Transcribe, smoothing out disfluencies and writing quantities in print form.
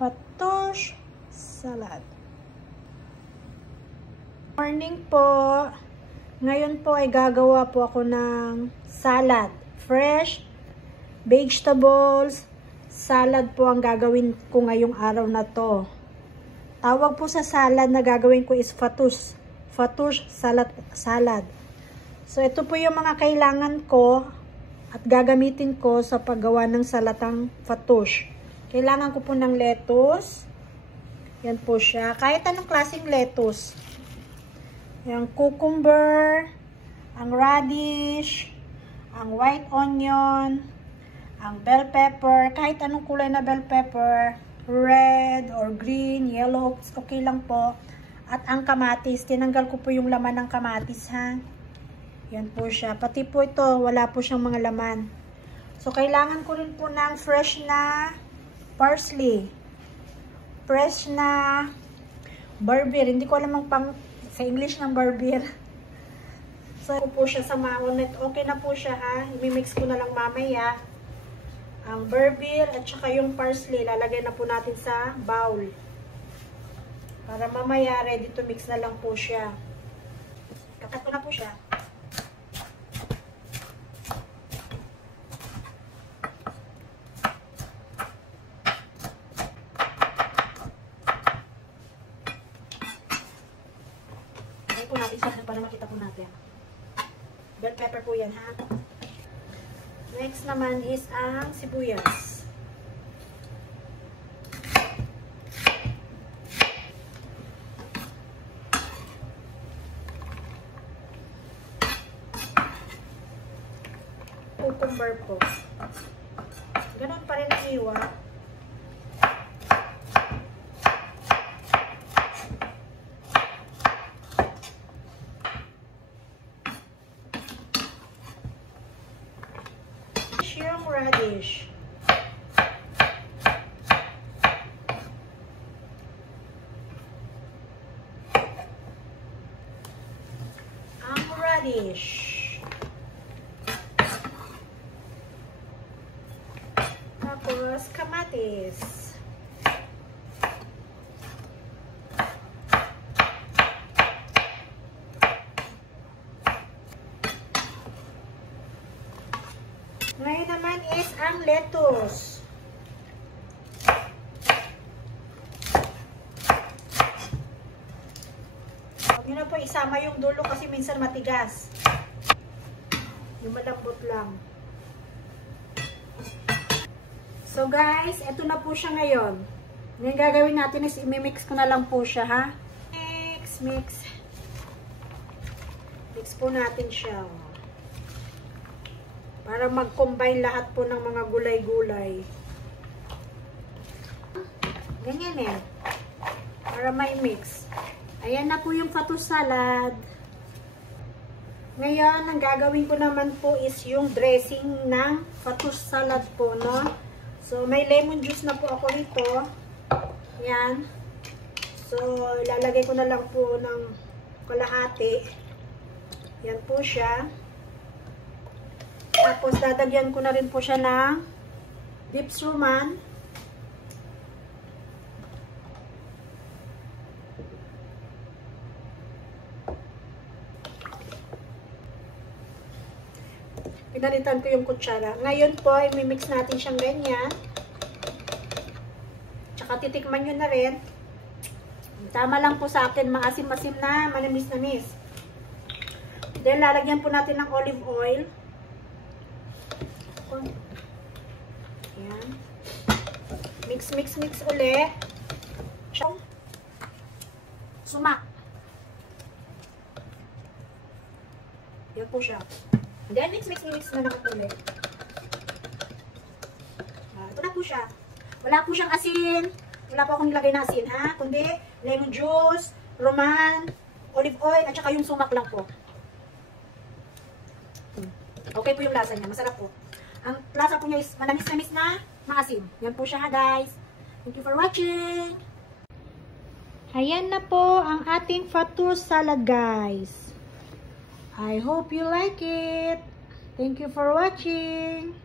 fattoush salad. Morning po. Ngayon po ay gagawa po ako ng salad. Fresh vegetables salad po ang gagawin ko ngayong araw na to. Tawag po sa salad na gagawin ko is fattoush salad. So ito po yung mga kailangan ko at gagamitin ko sa paggawa ng salatang fattoush. Kailangan ko po ng lettuce. Yan po siya. Kahit anong klaseng lettuce. Yung cucumber, ang radish, ang white onion, ang bell pepper, kahit anong kulay na bell pepper, red or green, yellow, okay lang po. At ang kamatis, tinanggal ko po yung laman ng kamatis ha. Yan po siya. Pati po ito, wala po siyang mga laman. So, kailangan ko rin po ng fresh na parsley. Fresh na barber. Hindi ko alam ang sa English ng barber. So, po siya sa maonet. Okay na po siya ha. I-mix ko na lang mamaya. Ang barber at saka yung parsley, lalagay na po natin sa bowl. Para mamaya, ready to mix na lang po siya. Kakat ko na po siya. Po natin siya para makita po natin. Bell pepper po yan ha. Next naman is ang sibuyas. Cucumber po. Ganon pa rin ang iwa. Yung radish. Ang radish. Tapos kamatis. Ngayon naman is ang lettuce. Huwag nyo na po isama yung dulo kasi minsan matigas. Yung malambot lang. So guys, eto na po siya ngayon. Ngayon gagawin natin is imimix ko na lang po siya ha. Mix. Mix po natin siya. Para mag-combine lahat po ng mga gulay-gulay. Ganyan eh. Para may mix. Ayan na po yung fattoush salad. Ngayon, ang gagawin ko naman po is yung dressing ng fattoush salad po, no? So, may lemon juice na po ako nito. Yan. So, ilalagay ko na lang po ng kalahati. Yan po siya. Tapos, dadagyan ko na rin po siya ng dips roman. Pinalitan ko yung kutsara. Ngayon po, imimix natin siyang ganyan. Tsaka titikman nyo na rin. Tama lang po sa akin, maasim-masim na, manamis-namis. Then, lalagyan po natin ng olive oil. Ayan. Mix ulit. Sumak. Yan po siya. Then, mix na naman ulit. Ito na po siya. Wala po siyang asin. Wala po akong nilagay na asin, ha? Kundi, lemon juice, roman, olive oil, at saka yung sumak lang po. Okay po yung lasa niya. Masarap po. Ang lasa po niya is manamis-namis na maasim. Yan po siya ha guys. Thank you for watching. Ayan na po ang ating fattoush salad guys. I hope you like it. Thank you for watching.